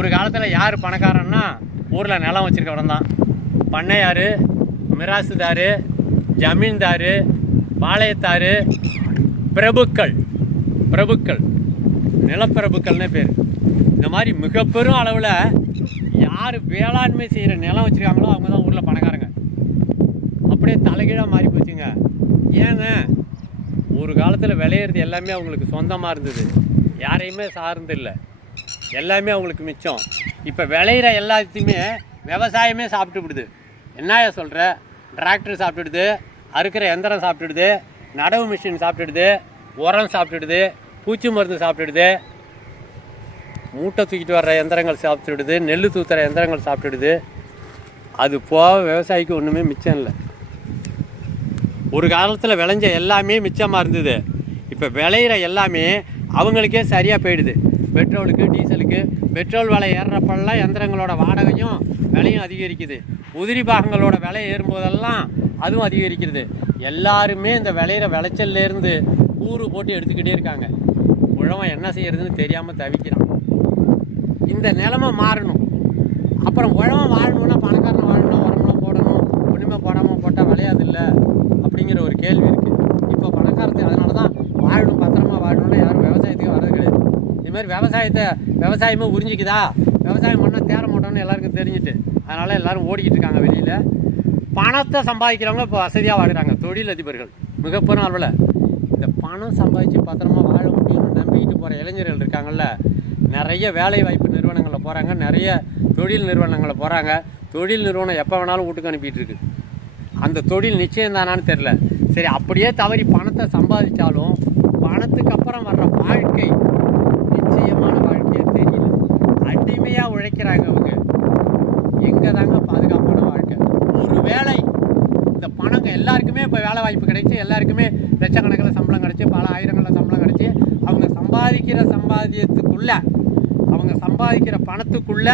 ஒரு காலத்தில் யார் பணக்காரன்னா ஊரில் நிலம் வச்சிருக்கவன் தான் பண்ணையார் மிராசுதார் ஜமீன்தார் பாளையத்தார் பிரபுக்கள். பிரபுக்கள். நிலப்பிரபுக்கள்னே பேர். இந்த மாதிரி மிக பெரும் அளவில் யார் வேளாண்மை செய்கிற நிலம் வச்சுருக்காங்களோ அவங்க தான் ஊரில் பணக்காரங்க. அப்படியே தலைகீழாக மாறி போச்சுங்க. ஏங்க? ஒரு காலத்தில் விளையிறது எல்லாமே அவங்களுக்கு சொந்தமாக இருந்தது. யாரையுமே சார்ந்து இல்லை. எல்லாமே அவங்களுக்கு மிச்சம். இப்போ விளையிற எல்லாத்தையுமே விவசாயமே சாப்பிட்டு விடுது. சொல்கிற டிராக்டர் சாப்பிட்டுடுது அறுக்கிற எந்திரம் சாப்பிட்டுடுது நடவு மிஷின் சாப்பிட்டுடுது உரம் சாப்பிட்டுடுது பூச்சி மருந்து சாப்பிட்டுடுது மூட்டை தூக்கிட்டு வர்ற எந்திரங்கள் சாப்பிட்டுடுது நெல் தூத்துற எந்திரங்கள் சாப்பிட்டுடுது. அது போக விவசாயிக்கு ஒன்றுமே மிச்சம் இல்லை. ஒரு காலத்தில் விளைஞ்ச எல்லாமே மிச்சமாக இருந்தது. இப்போ விளையிற எல்லாமே அவங்களுக்கே சரியாக போயிடுது. பெட்ரோலுக்கு டீசலுக்கு பெட்ரோல் விலை ஏறுறப்பெல்லாம் எந்திரங்களோட வாடகையும் விலையும் அதிகரிக்குது. உதிரி பாகங்களோட விலை ஏறும்போதெல்லாம் அதுவும் அதிகரிக்கிறது. எல்லாருமே இந்த விளையிற விளைச்சல்லேருந்து கூறு போட்டு எடுத்துக்கிட்டே இருக்காங்க. உழவன் என்ன செய்யறதுன்னு தெரியாமல் தவிக்கிறான். இந்த நிலமை மாறணும். அப்புறம் உழவன் வாழணும்னா பணக்காரன் வாழணும் உரமெல்லாம் போடணும். ஒன்றுமே போடாமல் போட்டால் விளையாது இல்லை அப்படிங்கிற ஒரு கேள்வி இருக்குது இப்போ பணக்காரத்துக்கு அதனால தான் வாழணும் பத்திரமா வாழணும்னா யாரும் விவசாயத்துக்கு வர்றது கிடையாது. இது மாதிரி விவசாயத்தை விவசாயமே உறிஞ்சிக்குதா? விவசாயம் பண்ணால் தேர மாட்டோம்னு எல்லாருக்கும் தெரிஞ்சுட்டு. அதனால் எல்லோரும் ஓடிக்கிட்டு இருக்காங்க வெளியில். பணத்தை சம்பாதிக்கிறவங்க இப்போ வசதியாக வாழுறாங்க. தொழிலதிபர்கள். மிகப்பெரும் அளவில் இந்த பணம் சம்பாதிச்சு பத்திரமா வாழ முடியும்னு நம்பிக்கிட்டு போகிற இளைஞர்கள் இருக்காங்கல்ல நிறைய வேலை வாய்ப்பு நிறுவனங்களில் போகிறாங்க நிறைய தொழில் நிறுவனங்களில் போகிறாங்க தொழில் நிறுவனம் எப்போ வேணாலும் வீட்டுக்கு அனுப்பிட்டு இருக்கு. அந்த தொழில் நிச்சயம் தானான்னு தெரில சரி அப்படியே தவறி பணத்தை சம்பாதிச்சாலும் பணத்துக்கு அப்புறம் வர்ற வாழ்க்கை அடிமையாக உழைக்கிறாங்க அவங்க. எங்கே தாங்க பாதுகாப்பான வாழ்க்கை? ஒரு வேலை இந்த பணங்க எல்லாருக்குமே இப்போ வேலை வாய்ப்பு கிடைச்சி எல்லாருக்குமே லட்சக்கணக்கில் சம்பளம் கிடச்சி பல ஆயிரங்களில் சம்பளம் கிடச்சி அவங்க சம்பாதிக்கிற சம்பாதியத்துக்குள்ள அவங்க சம்பாதிக்கிற பணத்துக்குள்ள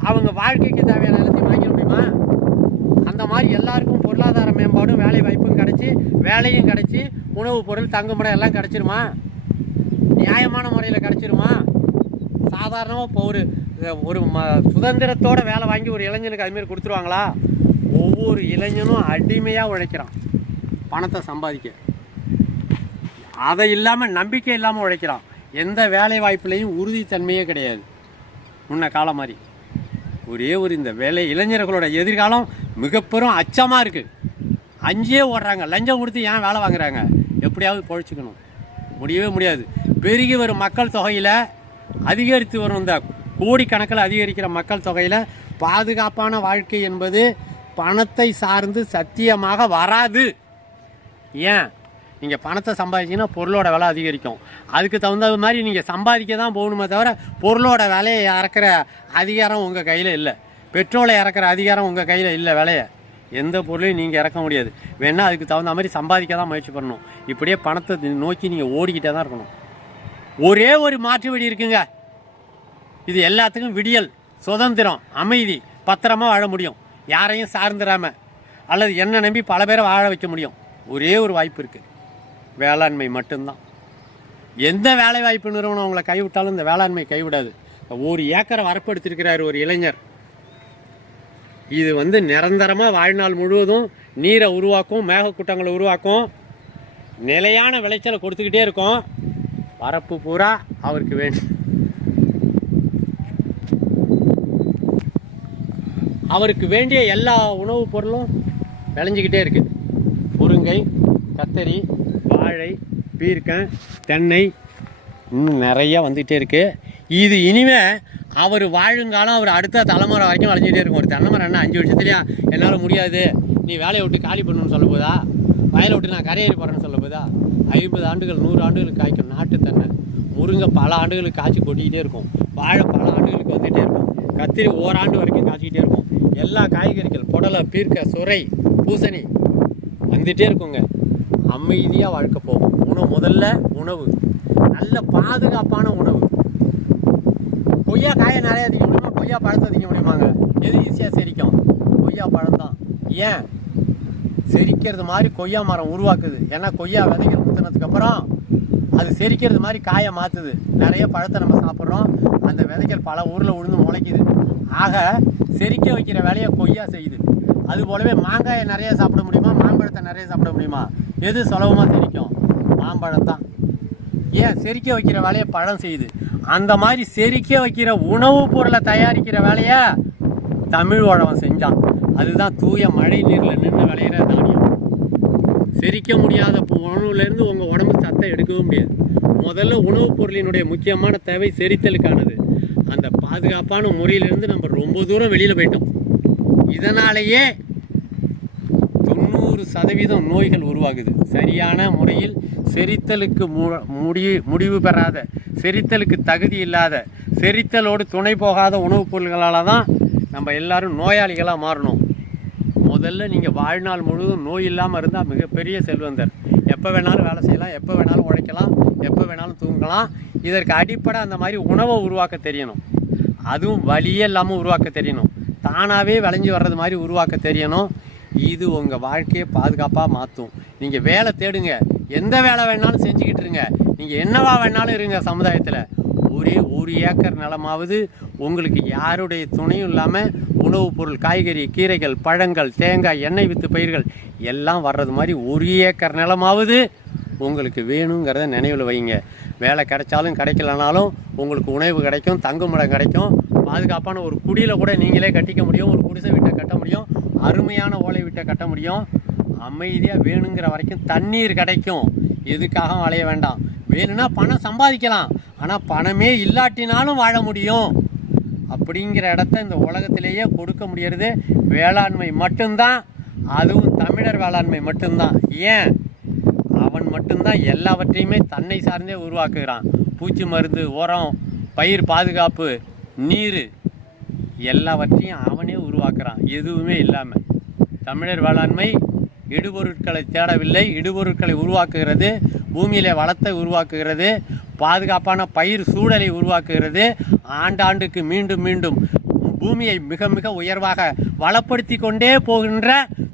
அவங்க வாழ்க்கைக்கு தேவையான எல்லாத்தையும் வாங்கிட முடியுமா? அந்த மாதிரி எல்லாருக்கும் பொருளாதார மேம்பாடும் வேலை வாய்ப்பும் கிடச்சி வேலையும் கிடச்சி உணவுப் பொருள் தங்குமிடம் எல்லாம் கிடச்சிருமா? நியாயமான முறையில் கிடச்சிருமா? சாதாரணமாக இப்போ ஒரு ஒரு ம சுதந்திரத்தோட வேலை வாங்கி ஒரு இளைஞனுக்கு அதுமாரி கொடுத்துருவாங்களா? ஒவ்வொரு இளைஞனும் அடிமையாக உழைக்கிறான். பணத்தை சம்பாதிக்க. அதை இல்லாமல் நம்பிக்கை இல்லாமல் உழைக்கிறான். எந்த வேலை வாய்ப்புலேயும் உறுதித்தன்மையே கிடையாது. முன்ன காலம் மாதிரி. ஒரே ஒரு இந்த வேலை இளைஞர்களோட எதிர்காலம் மிகப்பெரும் அச்சமாக இருக்குது அஞ்சே ஓடுறாங்க. லஞ்சம் கொடுத்து ஏன் வேலை வாங்குறாங்க? எப்படியாவது பொழைச்சிக்கணும். முடியவே முடியாது. பெருகி வரும் மக்கள் தொகையில் அதிகரித்து வரும் இந்த கோடிக்கணக்கில் அதிகரிக்கிற மக்கள் தொகையில் பாதுகாப்பான வாழ்க்கை என்பது பணத்தை சார்ந்து சத்தியமாக வராது. ஏன்? நீங்கள் பணத்தை சம்பாதிச்சீங்கன்னா பொருளோட விலை அதிகரிக்கும். அதுக்கு தகுந்த மாதிரி நீங்கள் சம்பாதிக்க தான் போகணுமே தவிர பொருளோட விலையை இறக்குற அதிகாரம் உங்கள் கையில் இல்லை. பெட்ரோலை இறக்குற அதிகாரம் உங்கள் கையில் இல்லை விலையை. எந்த பொருளையும் நீங்கள் இறக்க முடியாது. வேணால் அதுக்கு தகுந்த மாதிரி சம்பாதிக்க தான் முயற்சி பண்ணணும். இப்படியே பணத்தை நோக்கி நீங்கள் ஓடிக்கிட்டே தான் இருக்கணும். ஒரே ஒரு மாற்று வழி இருக்குங்க. இது எல்லாத்துக்கும் விடியல் சுதந்திரம் அமைதி பத்திரமா வாழ முடியும். யாரையும் சார்ந்துடாம அல்லது என்ன நம்பி பல பேரை வாழ வைக்க முடியும். ஒரே ஒரு வாய்ப்பு இருக்குது வேளாண்மை மட்டும்தான். எந்த வேலை வாய்ப்பு நிறுவனம் உங்களை கைவிட்டாலும் இந்த வேளாண்மை கைவிடாது. ஒரு ஏக்கரை வரப்படுத்திருக்கிறார் ஒரு இளைஞர். இது வந்து நிரந்தரமாக வாழ்நாள் முழுவதும் நீரை உருவாக்கும் மேகக்கூட்டங்களை உருவாக்கும் நிலையான விளைச்சலை கொடுத்துக்கிட்டே இருக்கும். வரப்பு பூரா அவருக்கு வேண்டும் அவருக்கு வேண்டிய எல்லா உணவுப் பொருளும் விளைஞ்சிக்கிட்டே இருக்குது. முருங்கை கத்தரி வாழை பீர்க்கன் தென்னை இன்னும் நிறைய வந்துகிட்டே இருக்குது இது இனிமே அவர் வாழுங்காலம் அவர் அடுத்த தலைமுறை வரைக்கும் விளைஞ்சிட்டே இருக்கும். ஒரு தென்னை மரம் என்ன அஞ்சு வருஷத்துலையா? என்னால் முடியாது. நீ வேலையை விட்டு காலி பண்ணணும்னு சொல்ல போதா? வயலை விட்டு நான் கரையேறி போகிறேன்னு சொல்ல போதா ஐம்பது ஆண்டுகள் நூறு ஆண்டுகளுக்கு காய்க்கும் நாட்டு தென்னை. முருங்கை பல ஆண்டுகளுக்கு காய்ச்சி கொட்டிக்கிட்டே இருக்கும். வாழை பல ஆண்டுகளுக்கு வந்துகிட்டே இருக்கும். கத்திரி ஓராண்டு வரைக்கும் காய்ச்சிக்கிட்டே இருக்கும். எல்லா காய்கறிகள் புடலை பீர்க்க சுரை பூசணி வந்துகிட்டே இருக்குங்க. அமைதியாக வாழ்க்கை போகும். உணவு முதல்ல உணவு. நல்ல பாதுகாப்பான உணவு. கொய்யா காயை நிறையா திங்க முடியுமா கொய்யா பழத்தை அதிகம் முடியுமாங்க எது ஈஸியாக செரிக்கும்? கொய்யா பழம் தான் ஏன்? செரிக்கிறது மாதிரி கொய்யா மரம் உருவாக்குது. ஏன்னா கொய்யா விதைகள் ஊற்றுனதுக்கு அப்புறம் அது செரிக்கிறது மாதிரி காயை மாற்றுது நிறைய பழத்தை நம்ம சாப்பிட்றோம். அந்த விதைகள் பல ஊரில் உழுந்து முளைக்குது. ஆக செரிக்க வைக்கிற வேலையை கொய்யா செய்யுது. அது போலவே மாங்காயை நிறைய சாப்பிட முடியுமா? மாம்பழத்தை நிறைய சாப்பிட முடியுமா? எது சுலபமாக செரிக்கும்? மாம்பழம் தான். ஏன்? செரிக்க வைக்கிற வேலையை பழம் செய்யுது. அந்த மாதிரி செரிக்க வைக்கிற உணவுப் பொருளை தயாரிக்கிற வேலையை தமிழ் உழவன் செஞ்சான். அதுதான் தூய மழை நீரில் நின்று விளையிற தானியம். செரிக்க முடியாத உணவுலேருந்து உங்கள் உடம்பு சத்தம் எடுக்கவும் முடியாது. முதல்ல உணவுப் பொருளினுடைய முக்கியமான தேவை செரித்தலுக்கானது. அந்த பாதுகாப்பான முறையிலிருந்து நம்ம ரொம்ப தூரம் வெளியில் போயிட்டோம். இதனாலேயே தொண்ணூறு சதவீதம் நோய்கள் உருவாகுது. சரியான முறையில் செரித்தலுக்கு மு- முடி முடிவு பெறாத செரித்தலுக்கு தகுதி இல்லாத செரித்தலோடு துணை போகாத உணவுப் பொருள்களால் தான் நம்ம எல்லாரும் நோயாளிகளாக மாறணும். முதல்ல நீங்கள் வாழ்நாள் முழுவதும் நோய் இல்லாமல் இருந்தால் மிகப்பெரிய செல்வந்தர். எப்போ வேணாலும் வேலை செய்யலாம் எப்போ வேணாலும் உழைக்கலாம் எப்போ வேணாலும் தூங்கலாம். இதற்கு அடிப்படை அந்த மாதிரி உணவை உருவாக்க தெரியணும். அதுவும் வழியே இல்லாமல் உருவாக்க தெரியணும். தானாகவே விளைஞ்சி வர்றது மாதிரி உருவாக்க தெரியணும். இது உங்கள் வாழ்க்கையை பாதுகாப்பாக மாற்றும் நீங்கள் வேலை தேடுங்க. எந்த வேலை வேணாலும் செஞ்சுக்கிட்டு இருங்க. நீங்கள் என்னவா வேணாலும் இருங்க சமுதாயத்தில். ஒரே ஒரு ஏக்கர் நிலமாவது உங்களுக்கு யாருடைய துணையும் இல்லாமல் உணவுப் பொருள் காய்கறி கீரைகள் பழங்கள் தேங்காய் எண்ணெய் வித்து பயிர்கள் எல்லாம் வர்றது மாதிரி ஒரு ஏக்கர் நிலமாவது உங்களுக்கு வேணுங்கிறத நினைவில் வைங்க. வேலை கிடைச்சாலும் கிடைக்கலனாலும் உங்களுக்கு உணவு கிடைக்கும் தங்குமிடம் கிடைக்கும். பாதுகாப்பான ஒரு குடியில் கூட நீங்களே கட்டிக்க முடியும் ஒரு குடிசை வீட்டை கட்ட முடியும் அருமையான ஓலை வீட்டை கட்ட முடியும். அமைதியாக வேணுங்கிற வரைக்கும் தண்ணீர் கிடைக்கும். எதுக்காக அலைய வேண்டாம். வேணும்னா பணம் சம்பாதிக்கலாம். ஆனால் பணமே இல்லாட்டினாலும் வாழ முடியும். அப்படிங்கிற இடத்த இந்த உலகத்திலேயே கொடுக்க முடியறது வேளாண்மை மட்டும்தான். அதுவும் தமிழர் வேளாண்மை மட்டும்தான். ஏன்? அவன் மட்டும்தான் எல்லாவற்றையுமே தன்னை சார்ந்தே உருவாக்குகிறான். பூச்சி மருந்து உரம் பயிர் பாதுகாப்பு நீர் எல்லாவற்றையும் அவனே உருவாக்குறான். எதுவுமே இல்லாமல் தமிழர் வேளாண்மை இடுபொருட்களை தேடவில்லை. இடுபொருட்களை உருவாக்குகிறது. பூமியில் வளத்தை உருவாக்குகிறது. பாதுகாப்பான பயிர் சூழலை உருவாக்குகிறது. ஆண்டாண்டுக்கு மீண்டும் மீண்டும் பூமியை மிக மிக உயர்வாக வளப்படுத்தி கொண்டே போகின்ற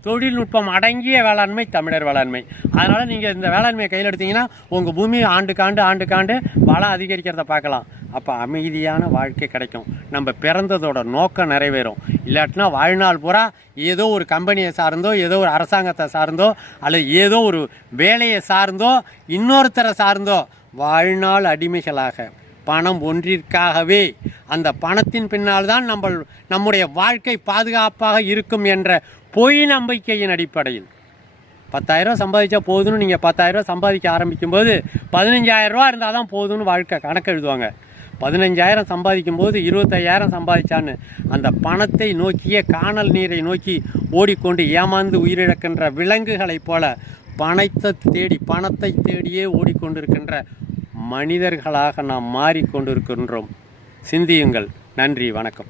தொழில்நுட்பம் அடங்கிய வேளாண்மை தமிழர் வேளாண்மை. அதனால் நீங்கள் இந்த வேளாண்மையை கையில் எடுத்தீங்கன்னா உங்கள் பூமி ஆண்டுக்காண்டு ஆண்டுக்காண்டு வளம் அதிகரிக்கிறத பார்க்கலாம். அப்போ அமைதியான வாழ்க்கை கிடைக்கும். நம்ம பிறந்ததோட நோக்கம் நிறைவேறும். இல்லாட்டினா வாழ்நாள் பூரா ஏதோ ஒரு கம்பெனியை சார்ந்தோ ஏதோ ஒரு அரசாங்கத்தை சார்ந்தோ அல்லது ஏதோ ஒரு வேலையை சார்ந்தோ இன்னொருத்தரை சார்ந்தோ வாழ்நாள் அடிமைகளாக பணம் ஒன்றிற்காகவே அந்த பணத்தின் பின்னால் தான் நம்ம நம்முடைய வாழ்க்கை பாதுகாப்பாக இருக்கும் என்ற பொய் நம்பிக்கையின் அடிப்படையில். பத்தாயிரம் சம்பாதிச்சா போதும்னு நீங்கள் பத்தாயிரரூவா சம்பாதிக்க ஆரம்பிக்கும்போது பதினஞ்சாயிரரூவா ரூபா இருந்தால் தான் போதும்னு வாழ்க்கை கணக்கு எழுதுவாங்க. பதினஞ்சாயிரம் சம்பாதிக்கும் போது இருபத்தையாயிரம் சம்பாதிச்சான்னு அந்த பணத்தை நோக்கிய காணல் நீரை நோக்கி ஓடிக்கொண்டு ஏமாந்து உயிரிழக்கின்ற விலங்குகளைப் போல பணத்தை தேடி பணத்தை தேடியே ஓடிக்கொண்டிருக்கின்ற மனிதர்களாக நாம் மாறிக்கொண்டிருக்கின்றோம். சிந்தியுங்கள். நன்றி வணக்கம்.